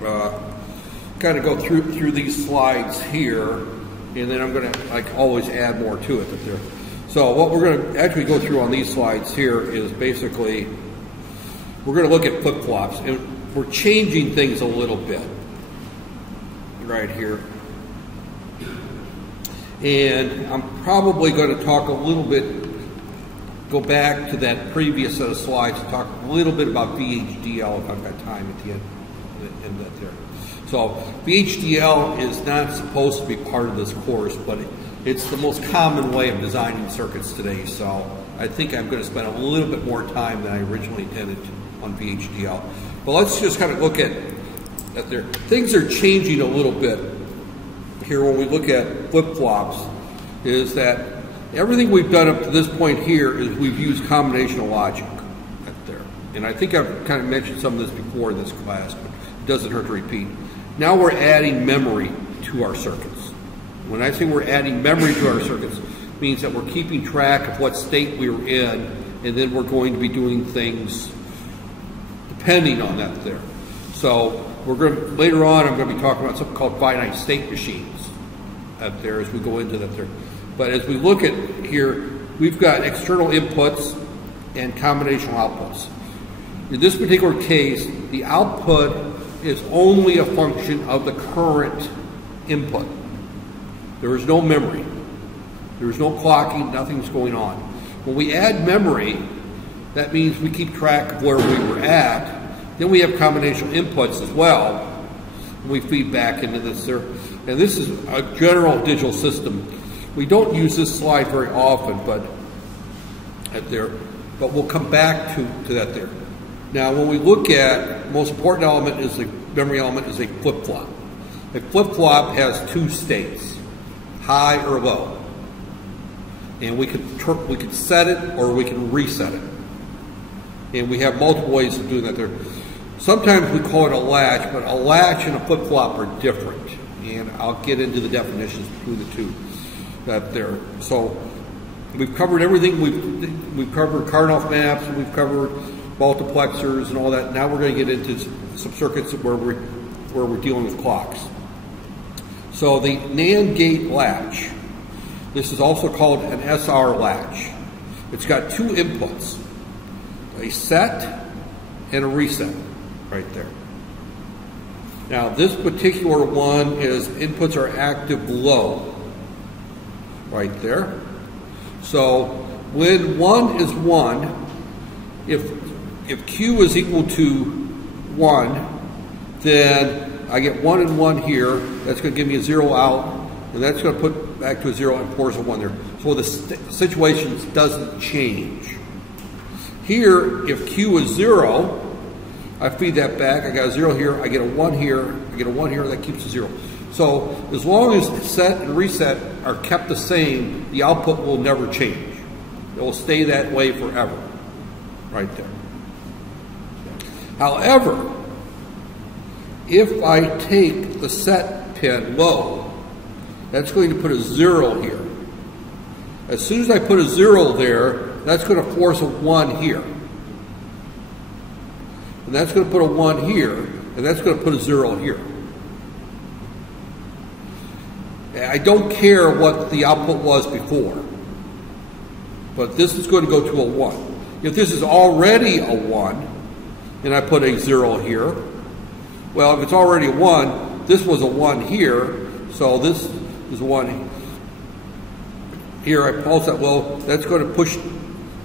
kind of go through these slides here, and then I'm going to, like always, add more to it. There. So what we're going to actually go through on these slides here is basically we're going to look at flip-flops, and we're changing things a little bit right here. And I'm probably going to talk a little bit, go back to that previous set of slides and talk a little bit about VHDL if I've got time at the end of that there. So VHDL is not supposed to be part of this course, but it's the most common way of designing circuits today. So I think I'm going to spend a little bit more time than I originally intended on VHDL. But let's just kind of look at there. Things are changing a little bit here when we look at flip-flops, is that everything we've done up to this point here is we've used combinational logic right there. And I think I've kind of mentioned some of this before in this class, but it doesn't hurt to repeat. Now we're adding memory to our circuits. When I say we're adding memory to our circuits, it means that we're keeping track of what state we were in, and then we're going to be doing things depending on that there. So we're going to, later on, I'm going to be talking about something called finite state machines up there as we go into that there. But as we look at here, we've got external inputs and combinational outputs. In this particular case, the output is only a function of the current input. There is no memory. There is no clocking, nothing's going on. When we add memory, that means we keep track of where we were at. Then we have combinational inputs as well. We feed back into this there. And this is a general digital system. We don't use this slide very often, but we'll come back to that there. Now, when we look at the most important element is the memory element is a flip-flop. A flip-flop has two states, high or low. And we can set it or we can reset it. And we have multiple ways of doing that there. Sometimes we call it a latch, but a latch and a flip-flop are different. And I'll get into the definitions between the two that there. So we've covered everything. We've covered Karnoff maps, and we've covered multiplexers and all that. Now we're going to get into some circuits where we're dealing with clocks. So the NAND gate latch, this is also called an SR latch. It's got two inputs, a set and a reset right there. Now this particular one is inputs are active low right there. So when 1 is 1, if Q is equal to 1, then I get 1 and 1 here. That's going to give me a 0 out, and that's going to put back to a 0 and force a 1 there. So the situation doesn't change. Here, if Q is 0, I feed that back. I got a 0 here. I get a 1 here. I get a 1 here. That keeps a 0. So as long as set and reset are kept the same, the output will never change. It will stay that way forever, right there. However, if I take the set pin low, that's going to put a 0 here. As soon as I put a 0 there, that's going to force a 1 here. And that's going to put a 1 here, and that's going to put a 0 here. I don't care what the output was before, but this is going to go to a 1. If this is already a 1, and I put a 0 here, well, if it's already a 1, this was a 1 here, so this is a 1 here. I pulse that low, that's going to push,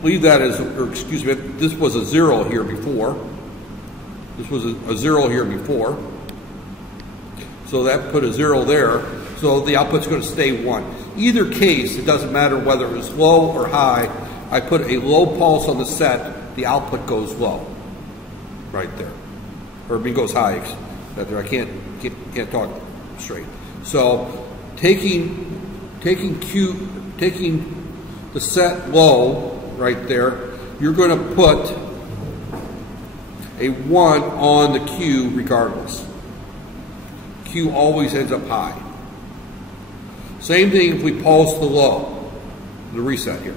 leave that as, or excuse me, this was a 0 here before. This was a 0 here before. So that put a 0 there. So the output's going to stay 1. Either case, it doesn't matter whether it was low or high. I put a low pulse on the set, the output goes low. Right there. Or it goes high. Right there. I can't talk straight. So taking the set low right there, you're going to put a 1 on the Q regardless. Q always ends up high. Same thing if we pulse the low, the reset here.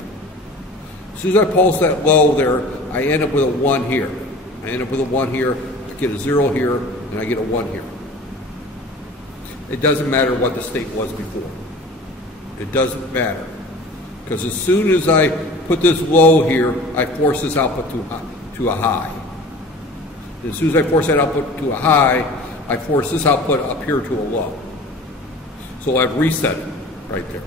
As soon as I pulse that low there, I end up with a 1 here. I end up with a 1 here. get a 0 here, and I get a 1 here. It doesn't matter what the state was before. It doesn't matter. Because as soon as I put this low here, I force this output to a high. As soon as I force that output to a high, I force this output up here to a low. So I've reset it right there.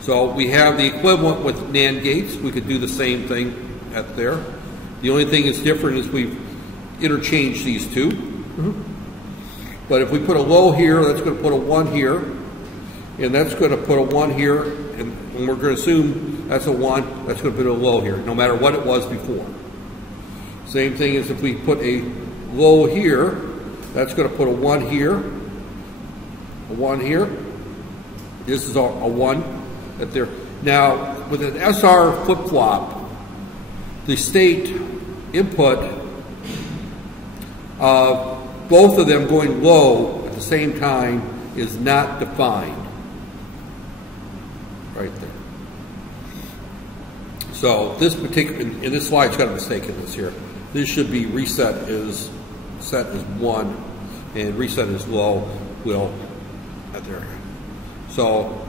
So we have the equivalent with NAND gates. We could do the same thing at there. The only thing that's different is we've interchanged these two. But if we put a low here, that's going to put a 1 here. And that's going to put a 1 here. And we're going to assume that's a 1. That's going to put a low here, no matter what it was before. Same thing as if we put a low here, that's going to put a 1 here. A 1 here. This is a 1 at there. Now, with an SR flip-flop, the state input of both of them going low at the same time is not defined. Right there. So this particular, in this slide's got a mistake in this here. This should be reset is set as 1 and reset as low will at there. So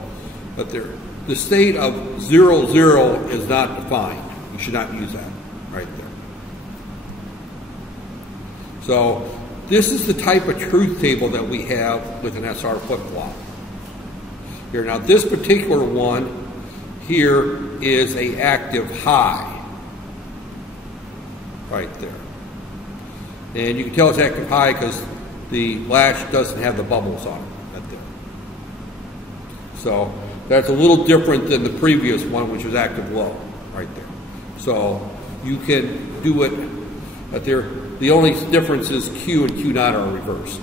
at there. The state of 0, 0 is not defined. You should not use that right there. So this is the type of truth table that we have with an SR flip-flop. Here, now this particular one here is a active high. Right there. And you can tell it's active high because the latch doesn't have the bubbles on it right there. So that's a little different than the previous one, which was active low, right there. So you can do it at there. The only difference is Q and Q naught are reversed.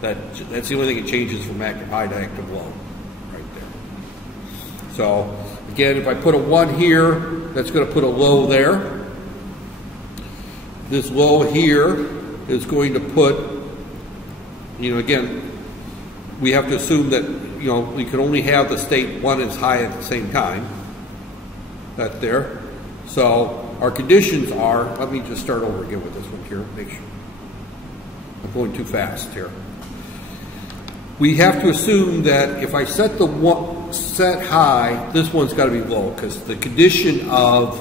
That's the only thing that changes from active high to active low, right there. So again, if I put a 1 here, that's going to put a low there. This low here is going to put, again, we have to assume that, we can only have the state 1 is high at the same time. That there. So our conditions are, let me just start over again with this one here, make sure. I'm going too fast here. We have to assume that if I set the set high, this one's got to be low because the condition of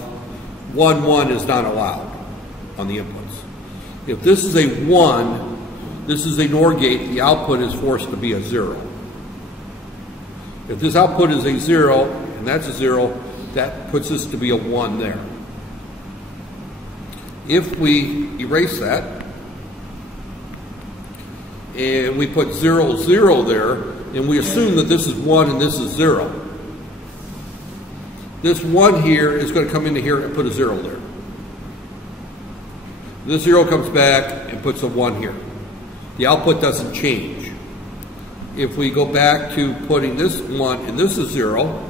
1, 1 is not allowed on the inputs. If this is a 1, this is a NOR gate, the output is forced to be a 0. If this output is a 0, and that's a 0, that puts this to be a 1 there. If we erase that, and we put 0, 0 there, and we assume that this is 1 and this is 0, this 1 here is going to come into here and put a 0 there. This 0 comes back and puts a 1 here. The output doesn't change. If we go back to putting this 1 and this is 0,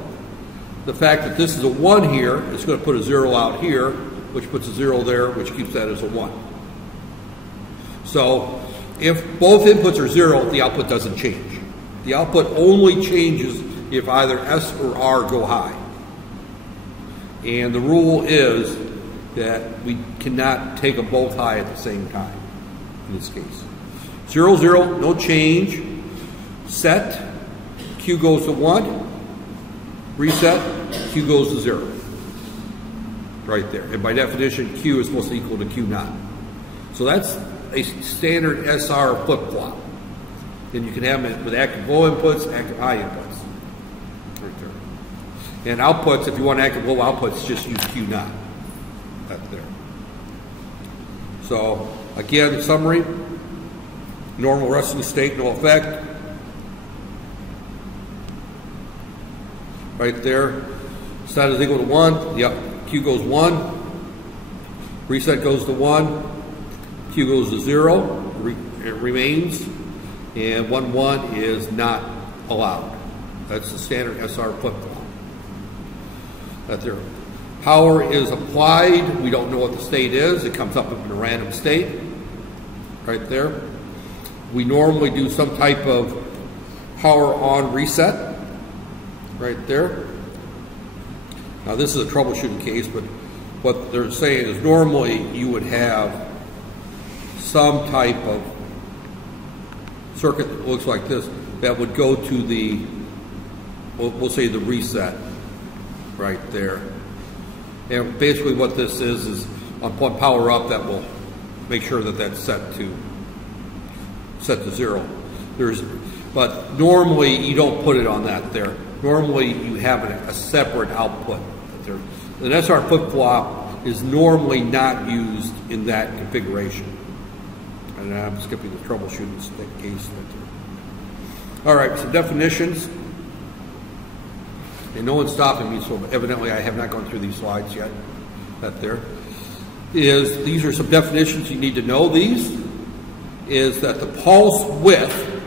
the fact that this is a 1 here is going to put a 0 out here, which puts a 0 there, which keeps that as a 1. So if both inputs are 0, the output doesn't change. The output only changes if either S or R go high. And the rule is that we cannot take them both high at the same time in this case. 0, 0, no change. Set, Q goes to 1. Reset, Q goes to 0. Right there. And by definition, Q is supposed to equal to Q naught. So that's a standard SR flip-flop. And you can have them with active low inputs, active high inputs. Right there. And outputs, if you want active low outputs, just use Q naught. That's there. So, again, summary. Normal resting state, no effect. Right there. Set is equal to 1. Yep. Q goes 1. Reset goes to 1. Q goes to 0. It remains. And 1, 1 is not allowed. That's the standard SR flip-flop. That's there. Power is applied. We don't know what the state is. It comes up in a random state. Right there. We normally do some type of power on reset. Right there. Now this is a troubleshooting case, but what they're saying is normally you would have some type of circuit that looks like this that would go to the, we'll say the reset right there. And basically what this is on power up, that will make sure that that's set to 0. But normally you don't put it on that there. Normally you have a separate output there. An SR flip-flop is normally not used in that configuration. And I'm skipping the troubleshooting case. All right, so definitions. And no one's stopping me, so evidently I have not gone through these slides yet. These are some definitions you need to know. These is that the pulse width,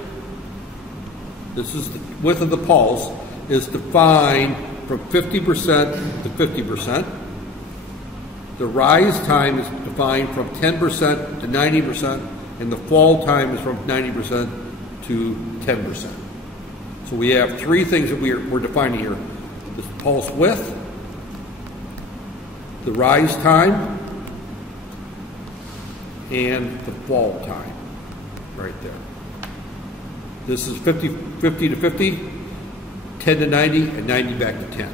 this is the width of the pulse, is defined from 50% to 50%. The rise time is defined from 10% to 90%, and the fall time is from 90% to 10%. So we have three things that we're defining here: the pulse width, the rise time, and the fall time, right there. This is 50 to 50, 10 to 90, and 90 back to 10.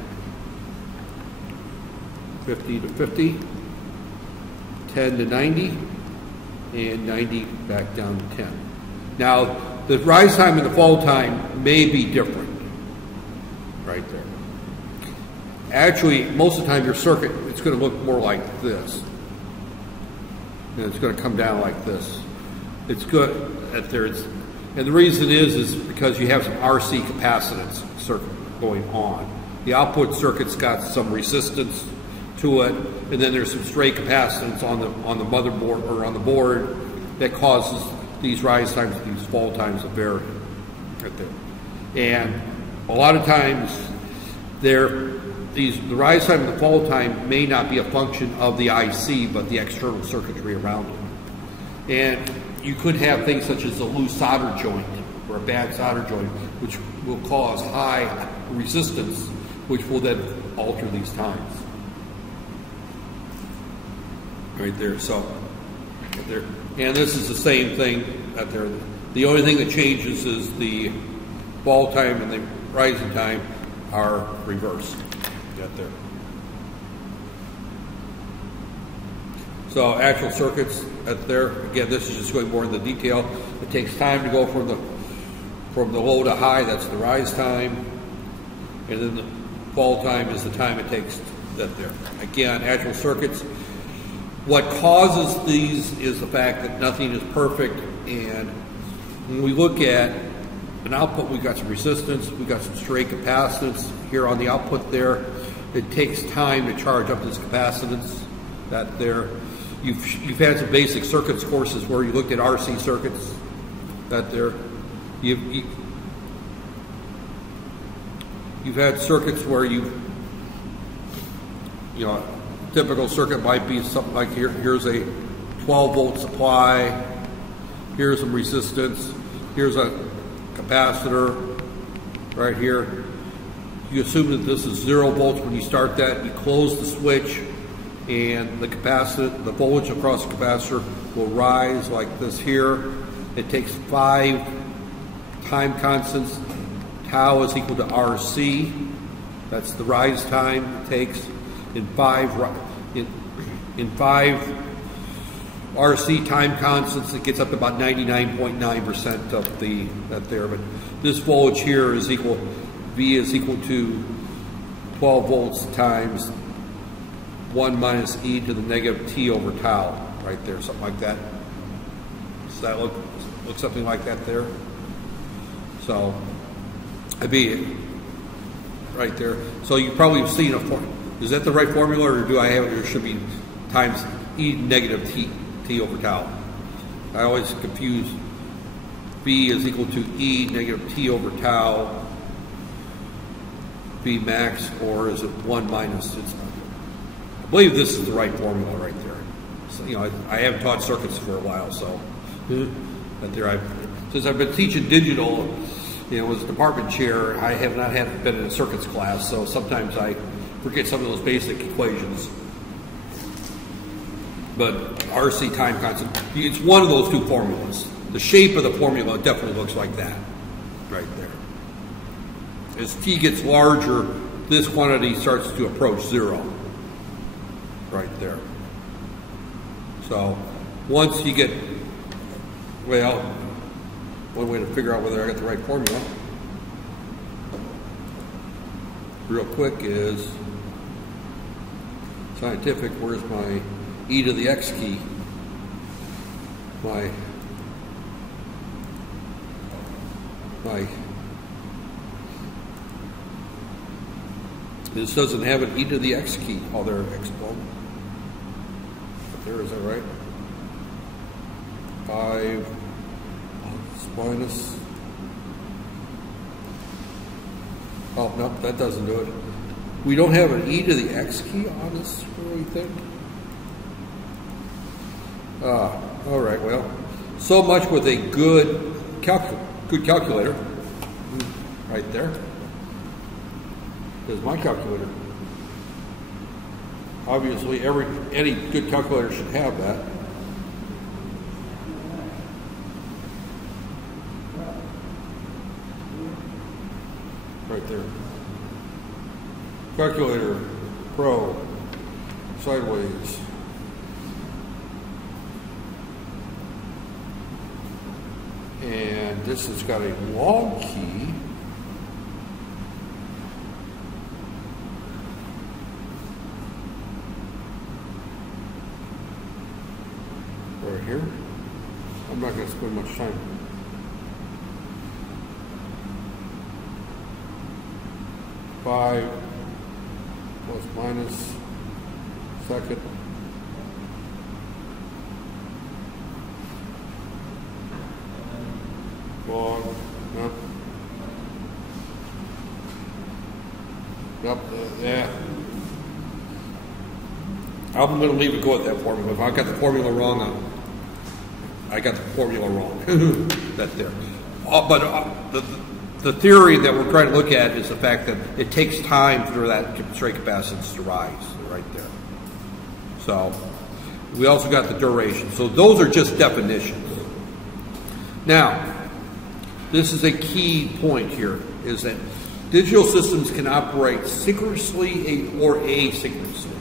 50 to 50, 10 to 90, and 90 back down to 10. Now, the rise time and the fall time may be different, right there. Actually, most of the time your circuit, it's going to look more like this. And it's going to come down like this. It's good that there's, and the reason is because you have some RC capacitance circuit going on. The output circuit's got some resistance to it, and then there's some straight capacitance on the motherboard or on the board that causes these rise times, these fall times to vary right there. And a lot of times the rise time and the fall time may not be a function of the IC, but the external circuitry around it. And you could have things such as a loose solder joint or a bad solder joint, which will cause high resistance, which will then alter these times. Right there, so right there. And this is the same thing out there. The only thing that changes is the fall time and the rising time are reversed. Got there. So actual circuits out there. Again, this is just going more into detail. It takes time to go from the low to high. That's the rise time, and then the fall time is the time it takes that there. Again, actual circuits. What causes these is the fact that nothing is perfect, and when we look at an output, we've got some resistance, we've got some straight capacitance here on the output there. It takes time to charge up this capacitance that there. You've had some basic circuits courses where you looked at RC circuits that there. You've had circuits where you know, typical circuit might be something like here's a 12-volt supply, here's some resistance, here's a capacitor right here. You assume that this is 0 volts when you start that. You close the switch, and the capacitor, the voltage across the capacitor will rise like this here. It takes 5 time constants. Tau is equal to RC. That's the rise time it takes. In 5 RC time constants, it gets up to about 99.9% of that there. But this voltage here is equal, V is equal to 12 volts times 1 minus e to the negative t over tau, right there, something like that. Does that look something like that there? So it'd be right there. So you probably have seen a form. Is that the right formula, or do I have it? There should be times e negative t over tau. I always confuse V is equal to e negative t over tau, V max, or is it 1 minus? I believe this is the right formula right there. So, you know, I haven't taught circuits for a while, so but there since I've been teaching digital, you know, as a department chair, I have not been in a circuits class, so sometimes I forget some of those basic equations. But RC time constant, it's one of those two formulas. The shape of the formula definitely looks like that, right there. As t gets larger, this quantity starts to approach 0, right there. So once you get, well, one way to figure out whether I got the right formula, real quick, is scientific. Where's my e to the x key? My this doesn't have an e to the x key. Oh, there, exponent. There, is that right? 5 minus. Oh, no, that doesn't do it. We don't have an e to the x key on this, really think. All right, well, so much with a good calculator. Right there. There's my calculator. Obviously, any good calculator should have that. Right there. Calculator, Pro, sideways. And this has got a long key. Right here. I'm not going to spend much time. Five plus minus second. Long. Yep. Yep. Yeah. I'm going to leave it go at that formula. If I got the formula wrong, I got the formula wrong. That's there. But the theory that we're trying to look at is the fact that it takes time for that straight capacitance to rise, right there. So we also got the duration. So those are just definitions. Now, this is a key point here, is that digital systems can operate synchronously or asynchronously.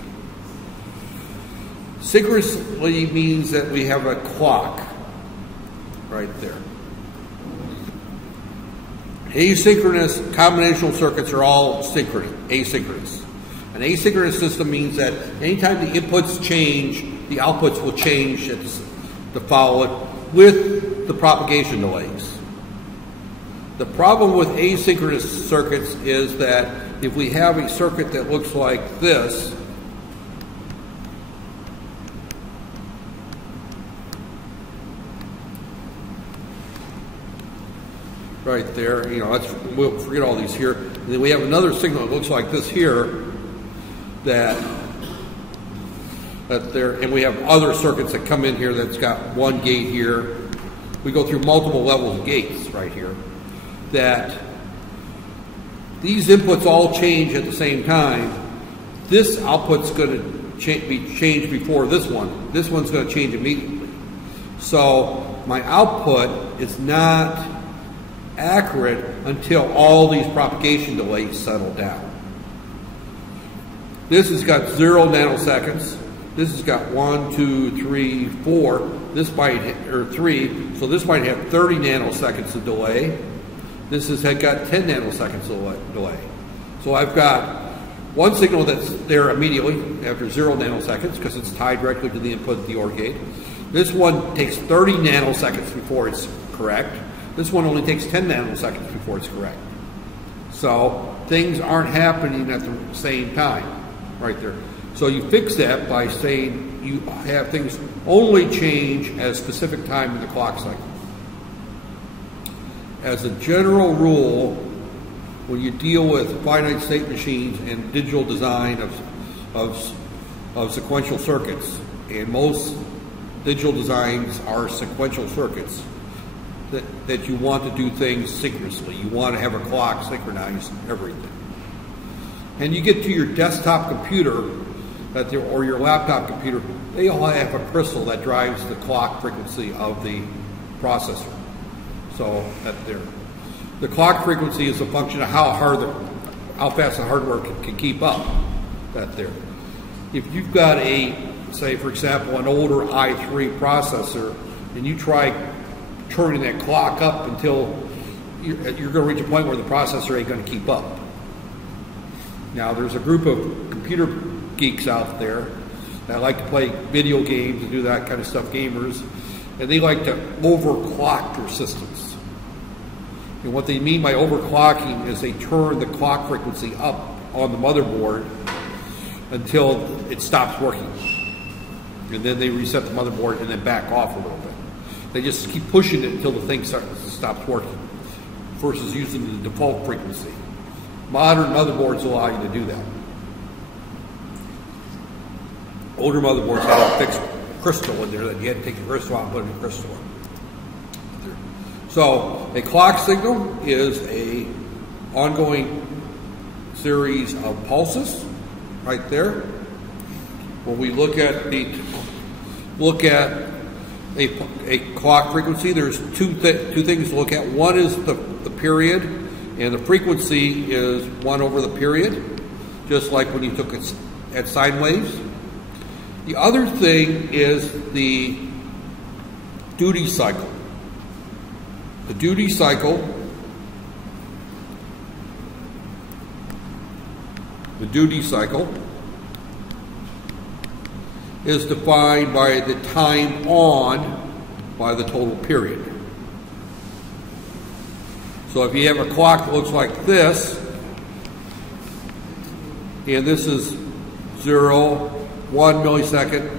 Synchronously means that we have a clock right there. Asynchronous combinational circuits are all asynchronous. An asynchronous system means that anytime the inputs change, the outputs will change to follow it with the propagation delays. The problem with asynchronous circuits is that if we have a circuit that looks like this, right there, you know, we'll forget all these here. And then we have another signal that looks like this here, that there, and we have other circuits that come in here that's got one gate here. We go through multiple levels of gates right here. That these inputs all change at the same time. This output's going to be changed before this one. This one's going to change immediately. So my output is not accurate until all these propagation delays settle down. This has got 0 nanoseconds. This has got 1, 2, 3, 4. This might hit, or 3. So this might have 30 nanoseconds of delay. This has got 10 nanoseconds of delay. So I've got one signal that's there immediately after 0 nanoseconds because it's tied directly to the input of the OR gate. This one takes 30 nanoseconds before it's correct. This one only takes 10 nanoseconds before it's correct. So things aren't happening at the same time, right there. So you fix that by saying you have things only change at a specific time in the clock cycle. As a general rule, when you deal with finite state machines and digital design of sequential circuits, and most digital designs are sequential circuits, that you want to do things synchronously. You want to have a clock synchronize everything. And you get to your desktop computer or your laptop computer, they all have a crystal that drives the clock frequency of the processor. So that there, the clock frequency is a function of how fast the hardware can keep up. That there. If you've got say for example, an older i3 processor, and you try turning that clock up until you're going to reach a point where the processor ain't going to keep up. Now, there's a group of computer geeks out there that like to play video games and do that kind of stuff, gamers, and they like to overclock their systems. And what they mean by overclocking is they turn the clock frequency up on the motherboard until it stops working. And then they reset the motherboard and then back off a little bit. They just keep pushing it until the thing stops working, versus using the default frequency. Modern motherboards allow you to do that. Older motherboards had a fixed crystal in there that you had to take the crystal out and put a new crystal in. So a clock signal is a ongoing series of pulses right there. When we look at a clock frequency, there's two things to look at. One is the period, and the frequency is 1 over the period, just like when you took it at sine waves. The other thing is the duty cycle. The duty cycle is defined by the time on by the total period. So if you have a clock that looks like this, and this is 0, 1 millisecond,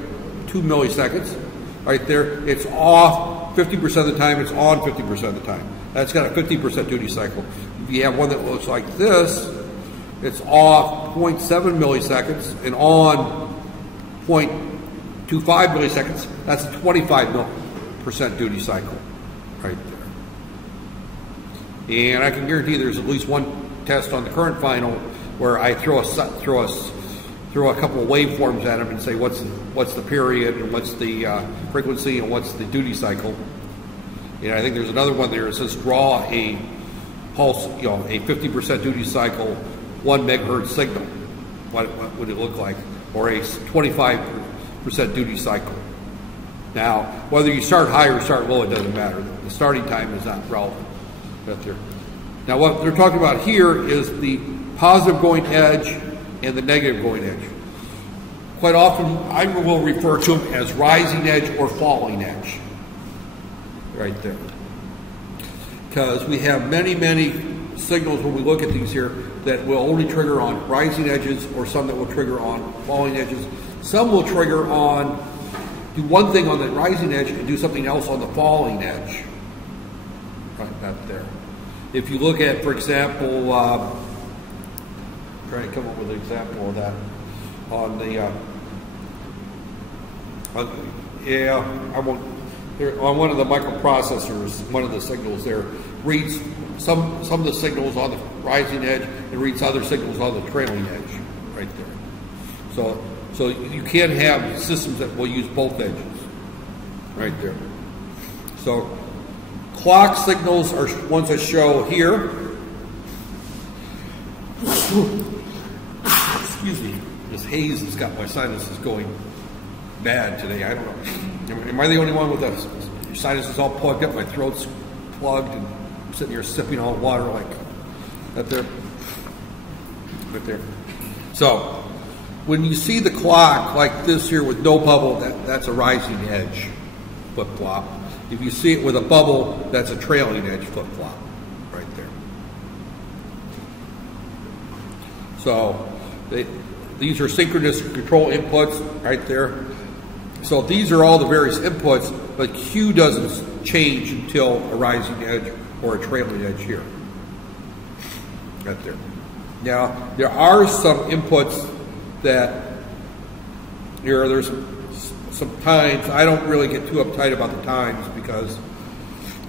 2 milliseconds, right there, it's off 50% of the time, it's on 50% of the time. That's got a 50% duty cycle. If you have one that looks like this, it's off 0.7 milliseconds and on 0.25 milliseconds. That's a 25% duty cycle right there. And I can guarantee there's at least one test on the current final where I throw a couple of waveforms at them and say what's the period and what's the frequency and what's the duty cycle. And I think there's another one there that says draw a pulse, a 50% duty cycle, 1 megahertz signal. What would it look like? Or a 25% duty cycle. Now, whether you start high or start low, it doesn't matter. The starting time is not relevant. Now, what they're talking about here is the positive going edge and the negative going edge. Quite often, I will refer to them as rising edge or falling edge. Right there. Because we have many, many signals when we look at these here that will only trigger on rising edges, or some that will trigger on falling edges. Some will trigger on, do one thing on the rising edge and do something else on the falling edge. Right, that there. If you look at, for example, trying to come up with an example of that on the, on one of the microprocessors, one of the signals there reads some of the signals on the rising edge and reads other signals on the trailing edge, right there. So you can have systems that will use both edges, right there. So clock signals are ones that show here. Excuse me, this haze has got my sinuses going bad today. I don't know. Am I the only one with the sinuses all plugged up? My throat's plugged, and I'm sitting here sipping all water like that there. Right there. So when you see the clock like this here with no bubble, that's a rising edge flip-flop. If you see it with a bubble, that's a trailing edge flip-flop right there. So these are synchronous control inputs right there. So these are all the various inputs, but Q doesn't change until a rising edge or a trailing edge here. Right there. Now, there are some inputs that there's some times. I don't really get too uptight about the times, because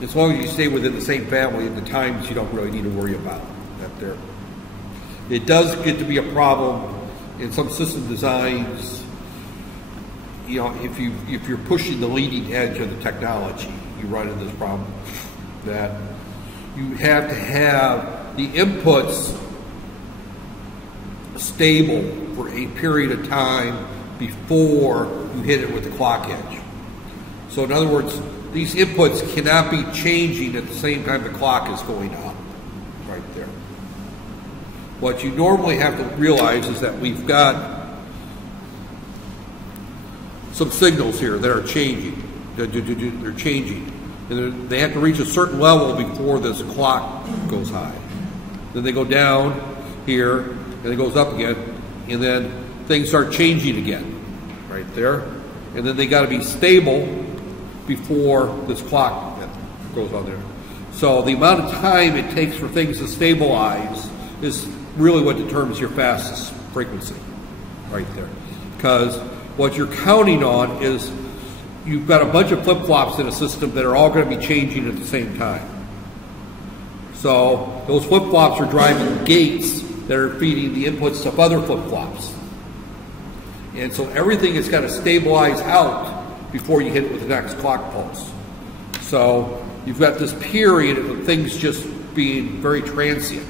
as long as you stay within the same family, the times you don't really need to worry about. That there. It does get to be a problem in some system designs you know, if you're pushing the leading edge of the technology, you run into this problem that you have to have the inputs stable for a period of time before you hit it with the clock edge. So in other words, these inputs cannot be changing at the same time the clock is going up, right there. What you normally have to realize is that we've got some signals here that are changing. They're changing. And they have to reach a certain level before this clock goes high. Then they go down here, and it goes up again, and then things start changing again, right there. And then they got to be stable before this clock goes on there. So the amount of time it takes for things to stabilize is really what determines your fastest frequency, right there. Because what you're counting on is you've got a bunch of flip-flops in a system that are all going to be changing at the same time. So those flip-flops are driving gates that are feeding the inputs of other flip-flops. And so everything has got to stabilize out before you hit it with the next clock pulse. So you've got this period of things just being very transient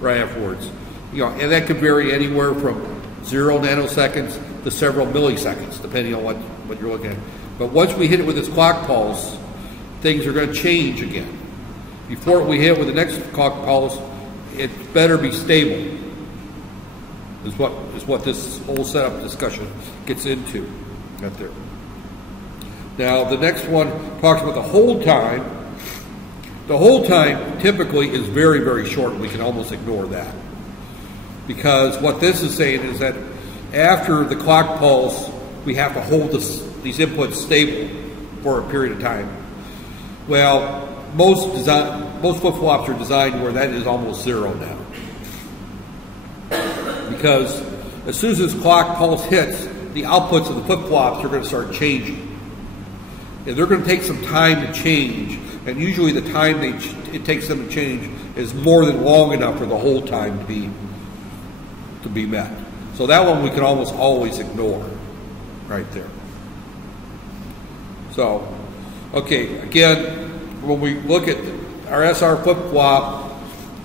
right afterwards. You know, and that could vary anywhere from 0 nanoseconds to several milliseconds, depending on what you're looking at. But once we hit it with this clock pulse, things are going to change again. Before we hit it with the next clock pulse, it better be stable, is what this whole setup discussion gets into right there. Now, the next one talks about the hold time. The hold time typically is very, very short. We can almost ignore that. Because what this is saying is that after the clock pulse, we have to hold these inputs stable for a period of time. Well, most flip-flops are designed where that is almost 0 now. Because as soon as this clock pulse hits, the outputs of the flip-flops are going to start changing. And they're going to take some time to change, and usually the time it takes them to change is more than long enough for the hold time to be met. So that one we can almost always ignore right there. So, okay, again, when we look at our SR flip-flop,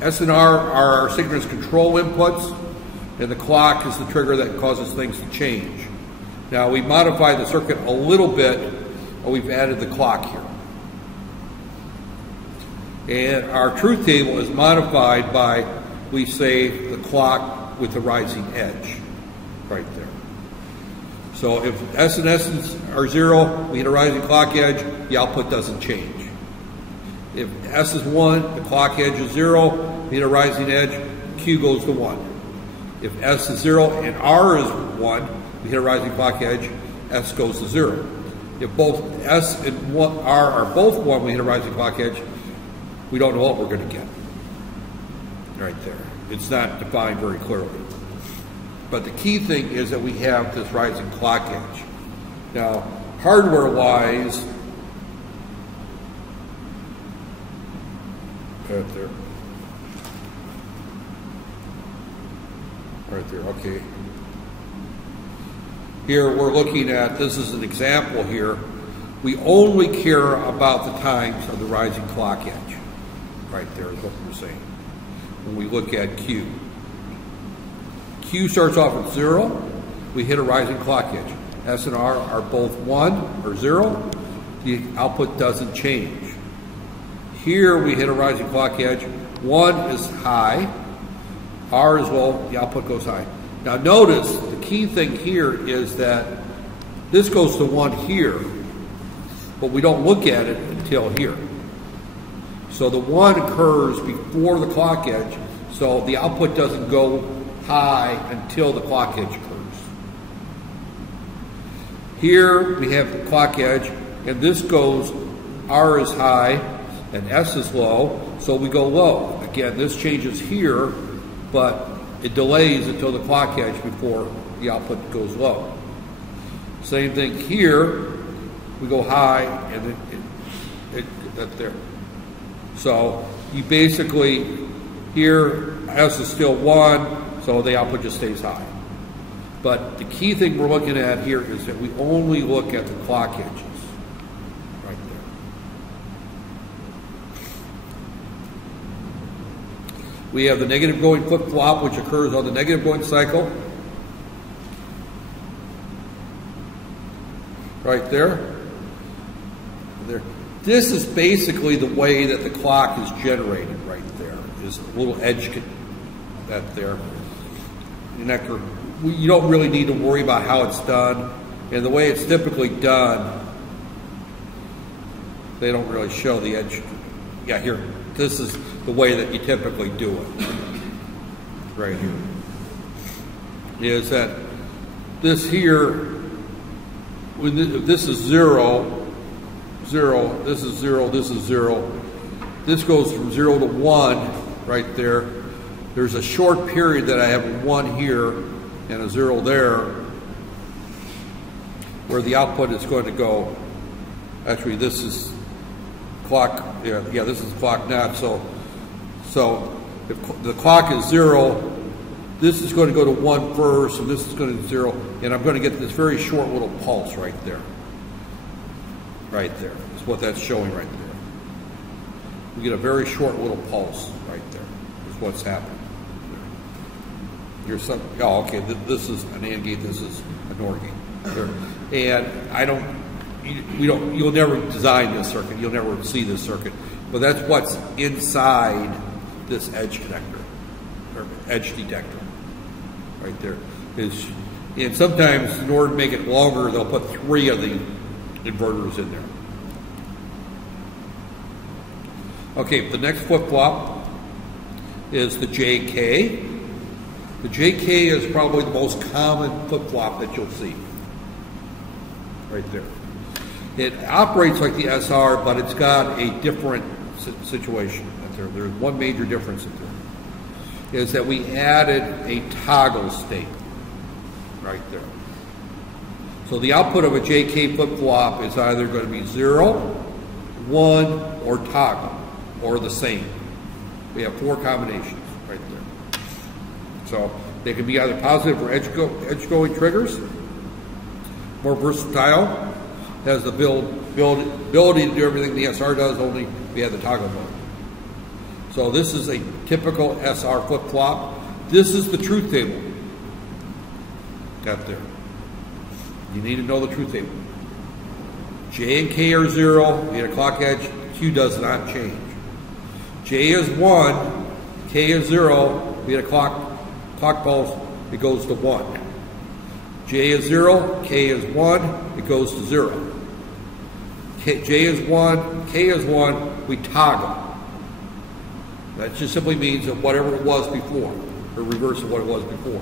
S and R are our synchronous control inputs, and the clock is the trigger that causes things to change. Now, we modified the circuit a little bit, and we've added the clock here. And our truth table is modified by, we say, the clock with the rising edge, right there. So if S and S are 0, we hit a rising clock edge, the output doesn't change. If S is 1, the clock edge is 0, we hit a rising edge, Q goes to 1. If S is 0 and R is 1, we hit a rising clock edge, S goes to 0. If both S and R are both 1, we hit a rising clock edge, we don't know what we're going to get. Right there. It's not defined very clearly. But the key thing is that we have this rising clock edge. Now, hardware-wise, right there. Right there, okay. Here we're looking at, this is an example here, we only care about the times of the rising clock edge. Right there is what we're saying. When we look at Q. Q starts off at 0, we hit a rising clock edge. S and R are both 1 or 0, the output doesn't change. Here we hit a rising clock edge, 1 is high, R is low, the output goes high. Now notice, the key thing here is that this goes to 1 here, but we don't look at it until here. So the 1 occurs before the clock edge, so the output doesn't go high until the clock edge occurs. Here we have the clock edge, and this goes, R is high and S is low, so we go low. Again, this changes here, but it delays until the clock edge before the output goes low. Same thing here, we go high and that's there. So you basically, here S is still 1, so the output just stays high. But the key thing we're looking at here is that we only look at the clock edges, right there. We have the negative going flip-flop, which occurs on the negative going cycle, right there. This is basically the way that the clock is generated right there. Is a little edge that there. You don't really need to worry about how it's done. And the way it's typically done, they don't really show the edge. Yeah, here. This is the way that you typically do it. Right here. Is that this here, if this is 0, 0, this is 0, this is 0. This goes from 0 to 1 right there. There's a short period that I have a 1 here and a 0 there where the output is going to go. Actually, this is clock, yeah, this is clock not. So if the clock is 0, this is going to go to 1 first, and this is going to be 0, and I'm going to get this very short little pulse right there. Right there is what that's showing right there. We get a very short little pulse right there is what's happening. Here's some, oh, okay, this is an AND gate, this is a NOR gate. There. And you'll never design this circuit, you'll never see this circuit, but that's what's inside this edge connector, or edge detector, right there. And sometimes in order to make it longer, they'll put 3 of the inverters in there. Okay, the next flip-flop is the JK. The JK is probably the most common flip-flop that you'll see. Right there. It operates like the SR, but it's got a different situation. There's one major difference in there. Is that we added a toggle state. Right there. So the output of a JK flip-flop is either going to be 0, 1, or toggle, or the same. We have 4 combinations right there. So they can be either positive or edge-going triggers. More versatile, has the ability to do everything the SR does, only we have the toggle mode. So this is a typical SR flip-flop. This is the truth table. Got there. You need to know the truth table. J and K are 0, we had a clock edge, Q does not change. J is 1, K is 0, we had a clock pulse, it goes to 1. J is 0, K is 1, it goes to 0. J is 1, K is 1, we toggle. That just simply means that whatever it was before, or reverse of what it was before.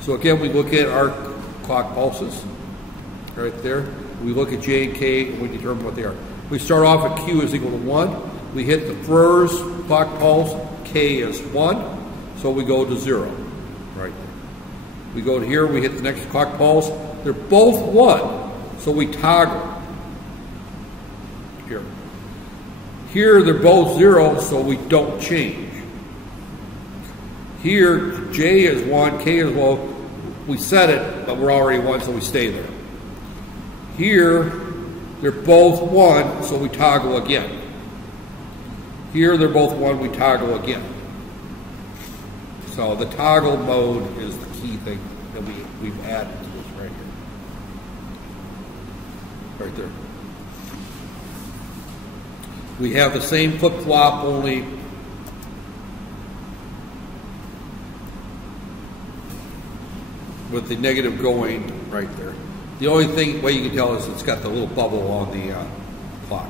So again, we look at our clock pulses, right there. We look at J and K, and we determine what they are. We start off at Q is equal to 1. We hit the first clock pulse, K is 1, so we go to 0, right there. We go to here, we hit the next clock pulse. They're both 1, so we toggle. Here. Here, they're both 0, so we don't change. Here, J is 1, K is 1. We set it, but we're already 1, so we stay there. Here, they're both 1, so we toggle again. Here, they're both 1, we toggle again. So the toggle mode is the key thing that we've added to this right here. Right there. We have the same flip-flop, only with the negative going right there. The only way you can tell is it's got the little bubble on the clock.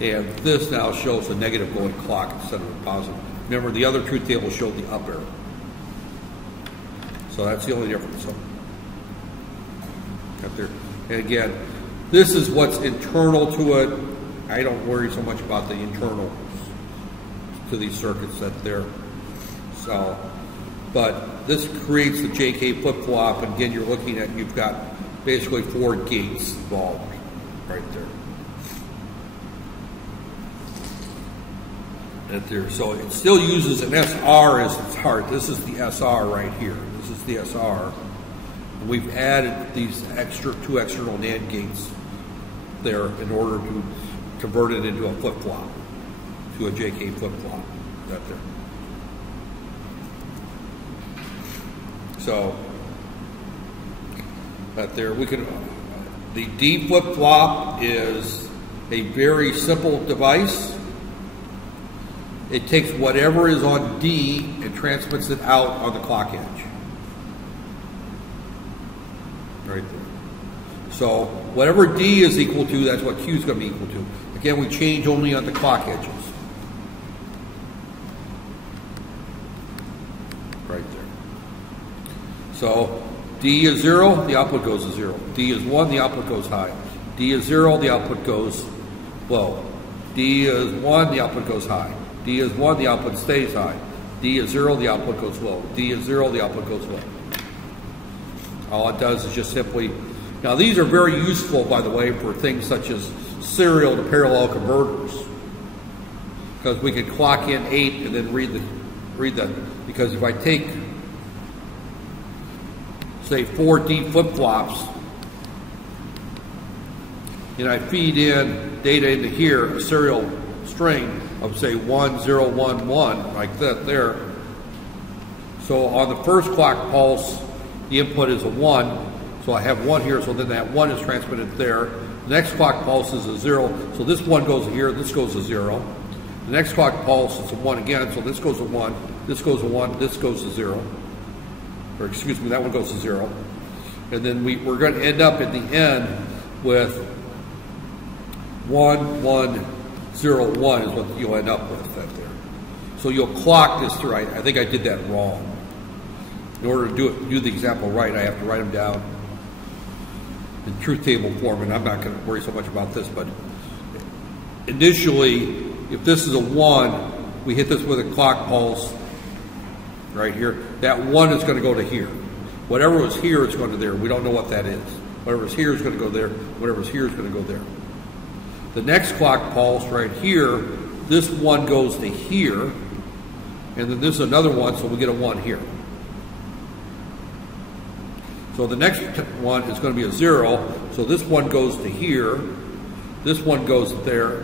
And this now shows the negative going clock instead of the positive. Remember, the other truth table showed the up arrow. So that's the only difference. So, right there. And again, this is what's internal to it. I don't worry so much about the internal to these circuits that they're so. But this creates the JK flip-flop, and again, you're looking at, you've got basically 4 gates involved right there. Right there. So it still uses an SR as its heart. This is the SR right here. This is the SR. We've added these two external NAND gates there in order to convert it into a flip-flop, to a JK flip-flop. That there. So that there, we can. The D flip-flop is a very simple device. It takes whatever is on D and transmits it out on the clock edge. Right there. So whatever D is equal to, that's what Q is going to be equal to. Again, we change only on the clock edges. Right there. So D is 0, the output goes to 0. D is 1, the output goes high. D is 0, the output goes low. D is 1, the output goes high. D is 1, the output stays high. D is 0, the output goes low. D is 0, the output goes low. All it does is just simply... Now these are very useful, by the way, for things such as serial to parallel converters. Because we can clock in 8 and then read the... Because if I take, say, 4 D flip-flops, and I feed in data into here, a serial string of, say, 1, 0, 1, 1, like that there. So on the first clock pulse, the input is a 1, so I have 1 here, so then that 1 is transmitted there. The next clock pulse is a 0, so this 1 goes here, this goes to 0. The next clock pulse is a 1 again, so this goes to 1, this goes to 1, this goes to 0. Or excuse me, that one goes to 0. And then we're going to end up at the end with 1, 1, 0, 1 is what you'll end up with that there. So you'll clock this through. I think I did that wrong. In order to do the example right, I have to write them down in truth table form, and I'm not going to worry so much about this, but initially, if this is a 1, we hit this with a clock pulse right here. That 1 is going to go to here. Whatever was here is going to there. We don't know what that is. Whatever's here is going to go there. Whatever's here is going to go there. The next clock pulse right here, this 1 goes to here, and then this is another 1, so we get a 1 here. So the next one is going to be a 0, so this 1 goes to here, this 1 goes there,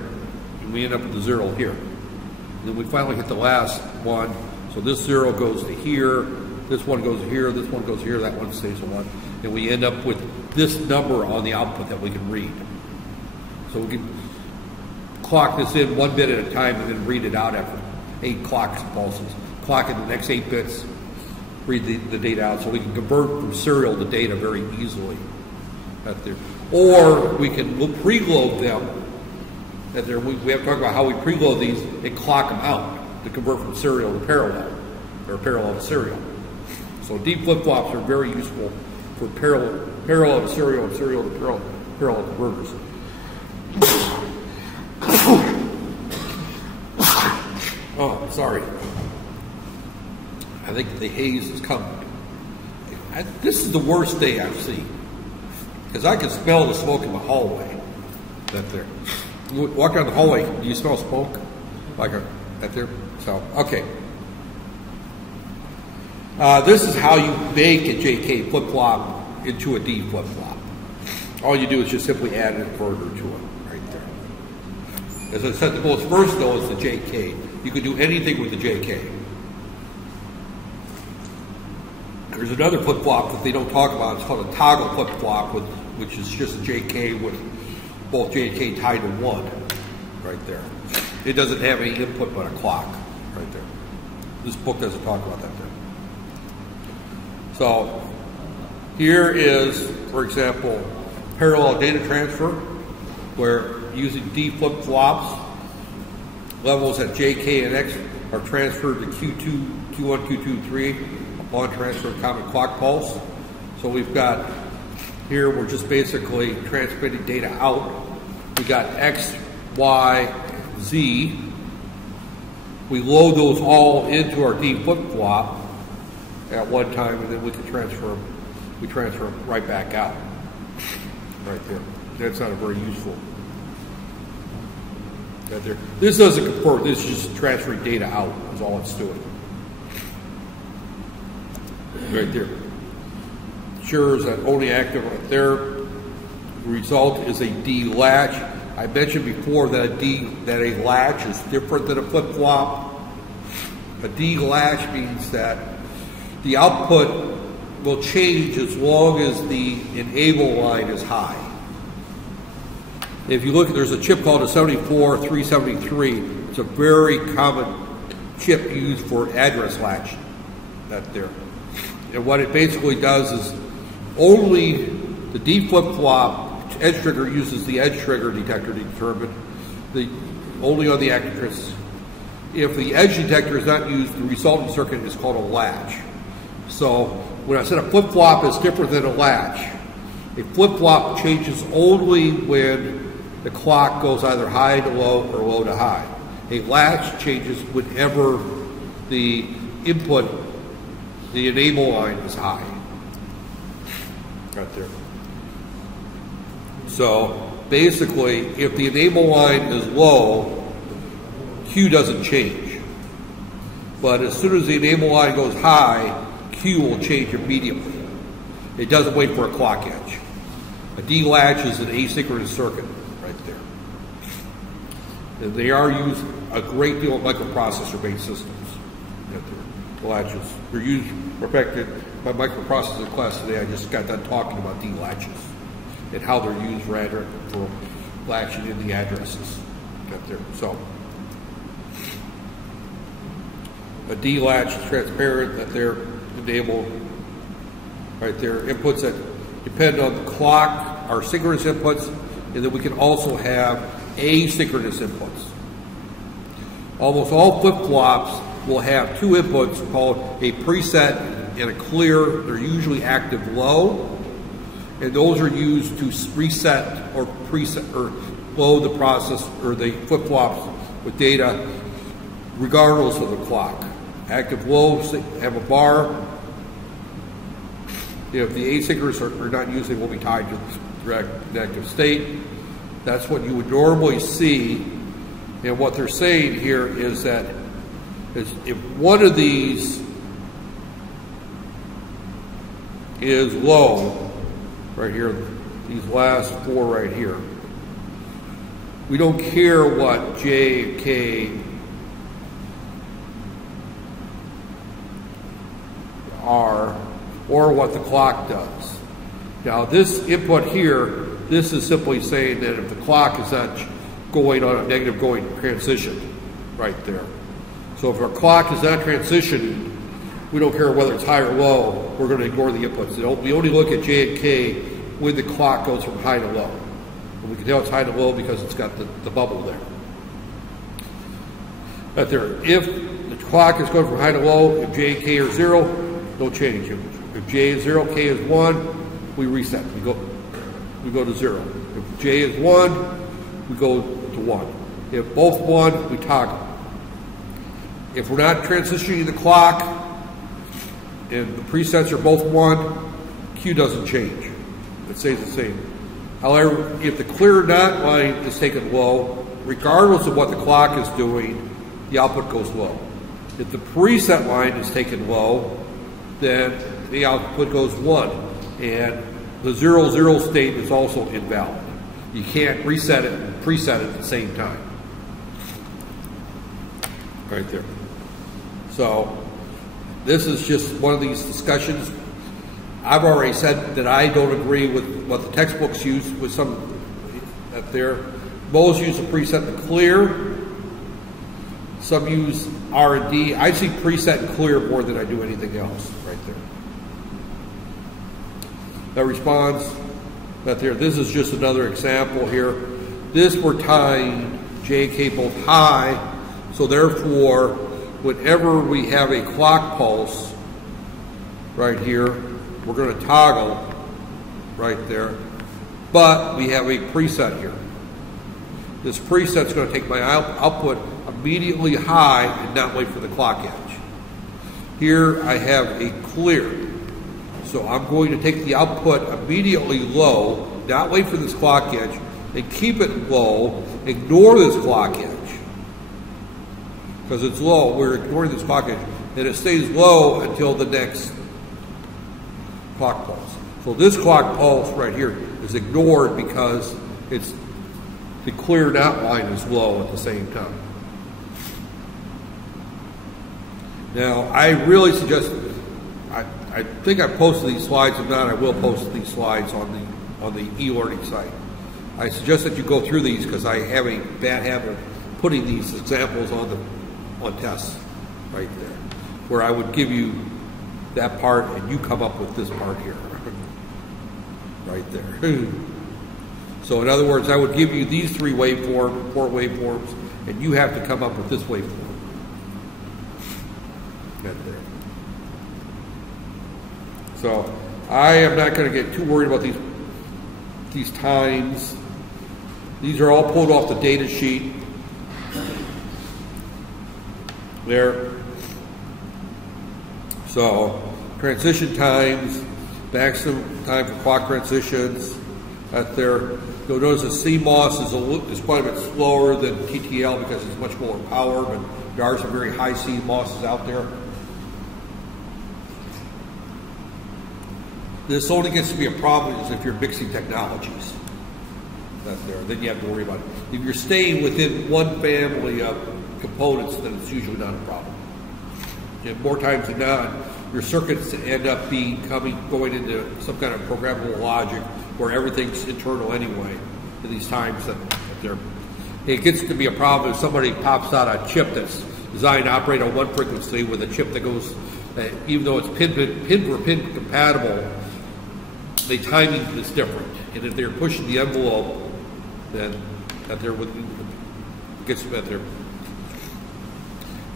and we end up with the 0 here. And then we finally hit the last one, so this 0 goes to here, this 1 goes here, this 1 goes here, that one stays a 1, and we end up with this number on the output that we can read. So we can clock this in 1 bit at a time and then read it out after 8 clock pulses. Clock in the next 8 bits, read the data out, so we can convert from serial to data very easily. Or we can preload them. We have to talk about how we preload these and clock them out to convert from serial to parallel, or parallel to serial. So D flip-flops are very useful for parallel to serial and serial to parallel converters. Oh, sorry. I think the haze is coming. This is the worst day I've seen, because I can smell the smoke in the hallway. That there. You walk down the hallway, do you smell smoke? Like that there? So, okay. This is how you make a JK flip-flop into a D flip-flop. All you do is just simply add an inverter to it, right there. As I said, the most versatile is the JK. You can do anything with the JK. There's another flip-flop that they don't talk about. It's called a toggle flip-flop, which is just a JK with both JK tied to 1, right there. It doesn't have any input but a clock, right there. This book doesn't talk about that there. So here is, for example, parallel data transfer, where using D flip-flops, levels at JK and X are transferred to Q2, Q1, Q2, 3 upon transfer of common clock pulse. So we've got here, we're just basically transmitting data out. We got X, Y, Z. We load those all into our D flip-flop at one time, and then we can transfer them. We transfer them right back out. Right there. That's not a very useful. Right there. This doesn't convert. This is just transferring data out. Is all it's doing. Right there. ensures that only active at their result is a D latch. I mentioned before that a latch is different than a flip-flop. A D latch means that the output will change as long as the enable line is high. If you look, there's a chip called a 74373. It's a very common chip used for address latch. That there. And what it basically does is only the D flip-flop edge trigger uses the edge trigger detector to determine only on the actress. If the edge detector is not used, the resulting circuit is called a latch. So when I said a flip-flop is different than a latch, a flip-flop changes only when the clock goes either high to low or low to high. A latch changes whenever the input, the enable line is high. Right there. So basically, if the enable line is low, Q doesn't change. But as soon as the enable line goes high, Q will change immediately. It doesn't wait for a clock edge. A D latch is an asynchronous circuit right there. And they are used a great deal of microprocessor-based systems. The latches. They're used, in fact, my microprocessor class today, I just got done talking about D latches and how they're used for latching in the addresses. Right there. So a D latch is transparent, that they're enabled. Right there, inputs that depend on the clock are synchronous inputs, and then we can also have asynchronous inputs. Almost all flip-flops will have two inputs called a preset and a clear. They're usually active low, and those are used to reset or preset or load the process or the flip-flops with data regardless of the clock. Active low have a bar. If the asynchronous are not used, they will be tied to the active state. That's what you would normally see. And what they're saying here is that if one of these is low, right here, these last four right here, we don't care what J, K, R, or what the clock does. Now this input here, this is simply saying that if the clock is not going on a negative going transition, right there. So if our clock is not transitioning, we don't care whether it's high or low, we're going to ignore the inputs. We only look at J and K when the clock goes from high to low. And we can tell it's high to low because it's got the bubble there. Right there. If the clock is going from high to low, if J and K are 0, don't change it. If J is 0, K is 1, we reset. We go to 0. If J is 1, we go to 1. If both 1, we toggle. If we're not transitioning the clock and the presets are both 1, Q doesn't change. It stays the same. However, if the clear not line is taken low, regardless of what the clock is doing, the output goes low. If the preset line is taken low, then the output goes 1. And the 0, 0 state is also invalid. You can't reset it and preset it at the same time. Right there. So this is just one of these discussions. I've already said that I don't agree with what the textbooks use with some up there. Most use a preset and clear. Some use R&D. I see preset and clear more than I do anything else right there. That responds that there. This is just another example here. This we're tying J and K both high, so therefore whenever we have a clock pulse right here, we're going to toggle right there, but we have a preset here. This preset is going to take my output immediately high and not wait for the clock edge. Here I have a clear. So I'm going to take the output immediately low, not wait for this clock edge, and keep it low, ignore this clock edge. Because it's low, we're ignoring this clock edge, and it stays low until the next clock pulse. So this clock pulse right here is ignored because it's the cleared outline is low at the same time. Now, I really suggest, I think I posted these slides. If not, I will post these slides on the e-learning site. I suggest that you go through these because I have a bad habit of putting these examples on tests right there, where I would give you that part and you come up with this part here, right there. So in other words, I would give you these four waveforms, and you have to come up with this waveform. Right there. So I am not going to get too worried about these times. These are all pulled off the data sheet. There. So transition times, maximum time for clock transitions. Right there. You'll notice the CMOS is quite a bit slower than TTL because it's much more power, but there are some very high CMOSs out there. This only gets to be a problem if you're mixing technologies. That's there. Then you have to worry about it. If you're staying within one family of components, then it's usually not a problem. And more times than not, your circuits end up going into some kind of programmable logic where everything's internal anyway. In these times that it gets to be a problem if somebody pops out a chip that's designed to operate on one frequency with a chip that goes, even though it's pin for pin compatible, the timing is different. And if they're pushing the envelope, then it gets that there.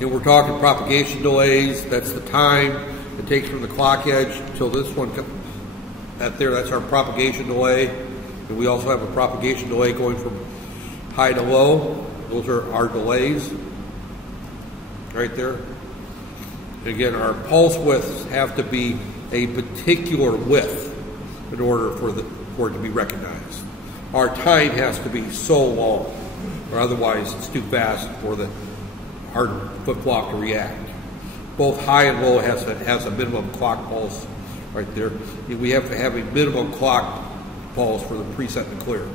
And we're talking propagation delays. That's the time it takes from the clock edge until this one comes. That's our propagation delay. And we also have a propagation delay going from high to low. Those are our delays right there. And again, our pulse widths have to be a particular width in order for it to be recognized. Our time has to be so long, or otherwise it's too fast for the hard flip-flop to react. Both high and low has a minimum clock pulse right there. We have to have a minimum clock pulse for the preset and clear.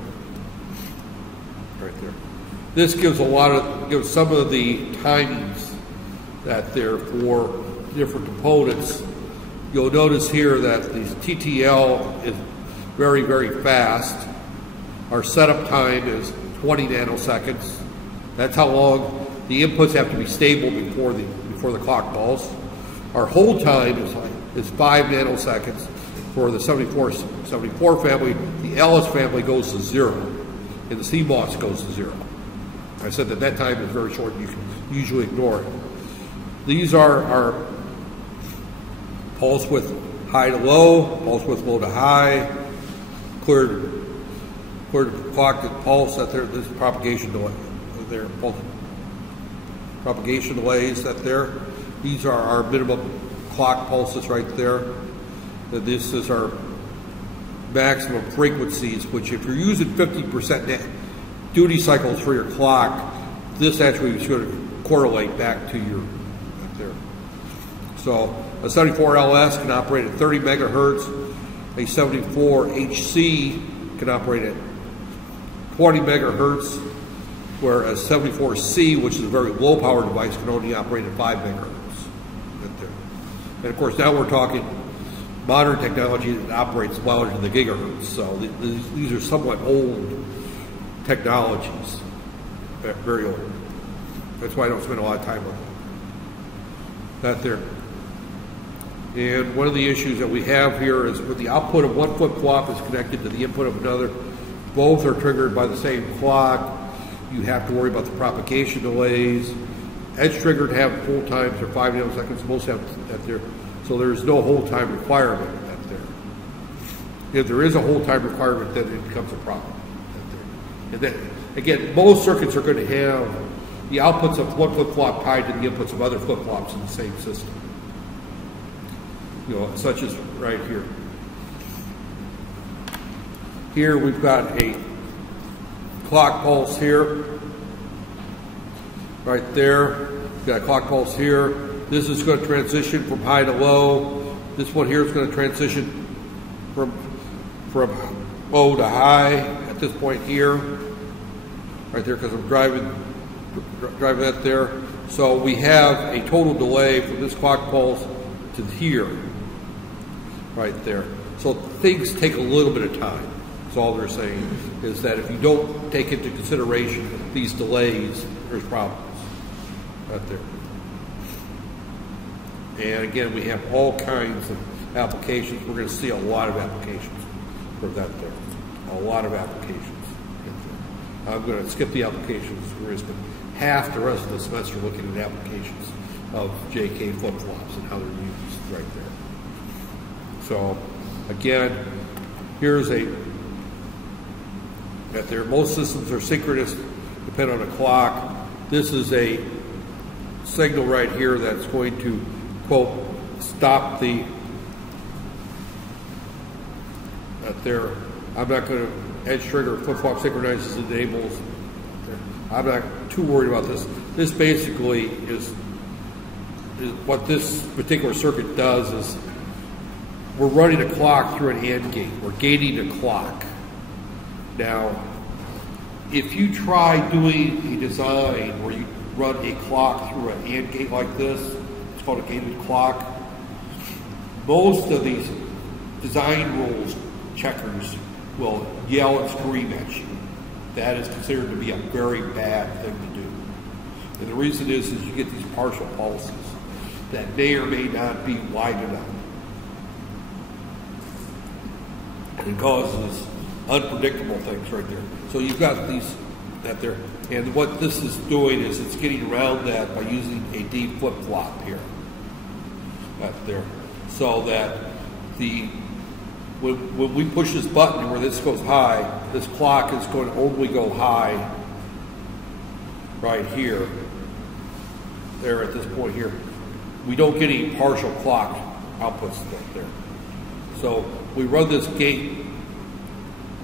Right there. This gives some of the timings that there for different components. You'll notice here that the TTL is very, very fast. Our setup time is 20 nanoseconds. That's how long the inputs have to be stable before the clock pulse. Our hold time is 5 nanoseconds. For the 74 family, the Ellis family goes to 0, and the CMOS goes to 0. I said that time is very short, and you can usually ignore it. These are our pulse width high to low, pulse width low to high, clear to clock to pulse. This propagation delay there, propagation delays there. These are our minimum clock pulses right there. This is our maximum frequencies, which if you're using 50% duty cycles for your clock, this actually is going to correlate back to your right there. So a 74LS can operate at 30 megahertz. A 74HC can operate at 20 megahertz, whereas 74C, which is a very low power device, can only operate at 5 megahertz. Right there. And of course, now we're talking modern technology that operates well into the gigahertz. So these are somewhat old technologies, very old. That's why I don't spend a lot of time on that there. And one of the issues that we have here is when the output of one flip-flop is connected to the input of another, both are triggered by the same clock. You have to worry about the propagation delays. Edge triggered have hold times are 5 nanoseconds. Most have that there. So there's no hold time requirement at there. If there is a hold time requirement, then it becomes a problem. And then, again, most circuits are going to have the outputs of one flip-flop tied to the inputs of other flip-flops in the same system. You know, such as right here. Here we've got a clock pulse here. Right there. We've got a clock pulse here. This is going to transition from high to low. This one here is going to transition from low to high at this point here, right there, because I'm driving that there. So we have a total delay from this clock pulse to here, right there. So things take a little bit of time. That's all they're saying, is that if you don't take into consideration these delays, there's problems right there. And again, we have all kinds of applications. We're going to see a lot of applications for that there. A lot of applications. I'm going to skip the applications. We're going to spend half the rest of the semester looking at applications of JK flip-flops and how they're used right there. So again, here's most systems are synchronous, depend on a clock. This is a signal right here that's going to, quote, stop the, there. I'm not going to, edge trigger flip-flop synchronizes and enables. I'm not too worried about this. This basically is what this particular circuit does is we're running a clock through an AND gate. We're gating a clock. Now, if you try doing a design where you run a clock through an AND gate like this, it's called a gated clock, most of these design rules checkers will yell and scream at you. That is considered to be a very bad thing to do. And the reason is you get these partial pulses that may or may not be wide enough. And it causes unpredictable things right there. So you've got these, that there. And what this is doing is it's getting around that by using a D flip-flop here. That there. So that when we push this button where this goes high, this clock is going to only go high right here, there at this point here. We don't get any partial clock outputs right there. So we run this gate,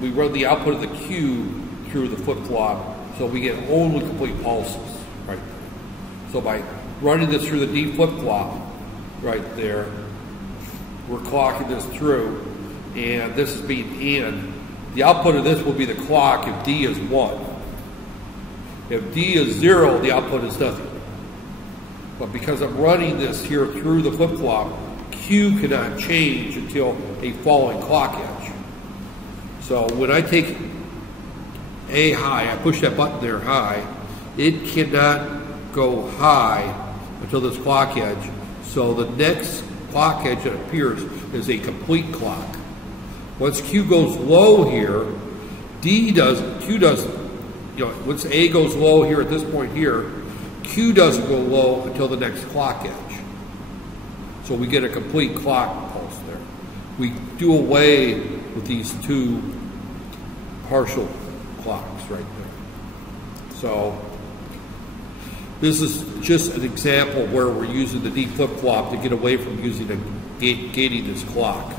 we run the output of the Q through the flip-flop, so we get only complete pulses right there. So by running this through the D flip-flop right there, we're clocking this through, and this is being in. The output of this will be the clock if D is 1. If D is 0, the output is nothing. But because I'm running this here through the flip-flop, Q cannot change until a falling clock edge. So when I take A high, I push that button there high, it cannot go high until this clock edge. So the next clock edge that appears is a complete clock. Once Q goes low here, Q doesn't, once A goes low here at this point here, Q doesn't go low until the next clock edge. So we get a complete clock pulse there. We do away with these two partial clocks right there. So this is just an example where we're using the D flip-flop to get away from using a gating this clock.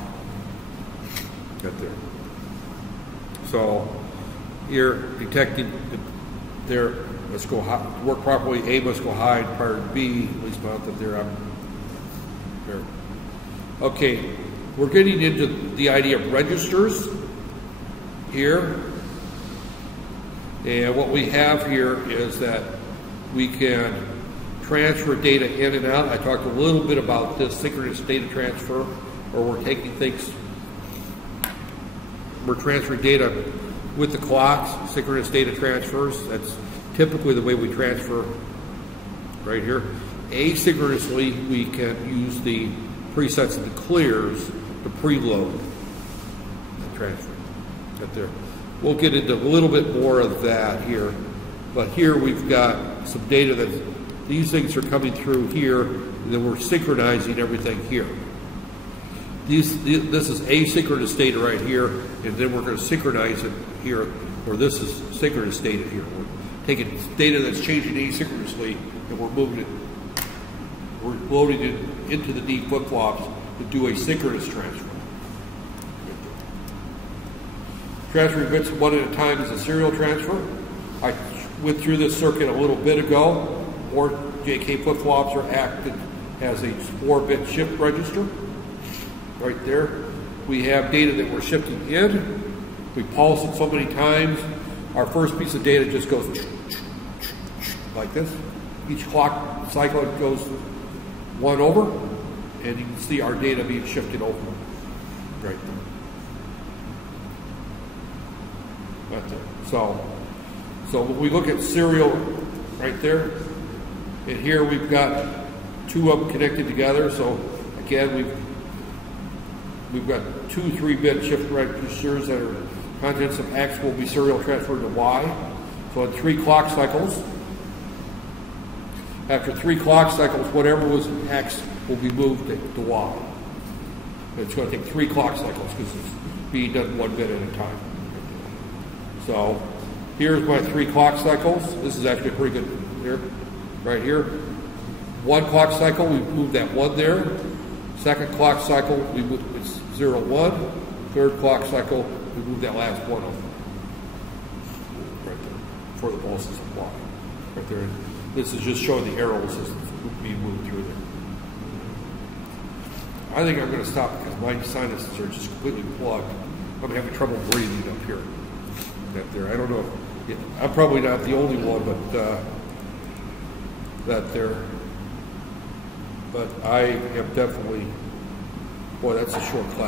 Right there. So here, detecting there, let's go high, to work properly, A must go high prior to B, at least about that there. There. Okay, we're getting into the idea of registers here. And what we have here is that we can transfer data in and out. I talked a little bit about this synchronous data transfer, or we're taking things, we're transferring data with the clocks, synchronous data transfers. That's typically the way we transfer right here. Asynchronously, we can use the presets and the clears to preload the transfer right there. We'll get into a little bit more of that here, but here we've got some data that these things are coming through here, and then we're synchronizing everything here. This is asynchronous data right here, and then we're going to synchronize it here, or this is synchronous data here. We're taking data that's changing asynchronously, and we're moving it, we're loading it into the D flip-flops to do a synchronous transfer. Transferring bits one at a time is a serial transfer. I went through this circuit a little bit ago. Or JK flip-flops are acted as a 4-bit shift register right there. we have data that we're shifting in. We pulse it so many times, our first piece of data just goes like this. Each clock cycle it goes one over, and you can see our data being shifted over right there. Right there. So when we look at serial right there, and here we've got two of them connected together. So again, we've got 2 3-bit shift registers that are contents of X will be serial transferred to Y. So in 3 clock cycles, after 3 clock cycles, whatever was in X will be moved to Y. It's going to take 3 clock cycles because it's being done 1 bit at a time. So here's my 3 clock cycles. This is actually pretty good here, right here. 1 clock cycle, we move that 1 there. 2nd clock cycle, we move it's 0 1. 3rd clock cycle, we move that last 1 over. Right there, for the pulses of Y. Right there. This is just showing the arrows as being moved through there. I think I'm going to stop because my sinuses are just completely plugged. I'm having trouble breathing up here. That there. I don't know. I'm probably not the only one, but that there. But I am definitely. Boy, that's a short class.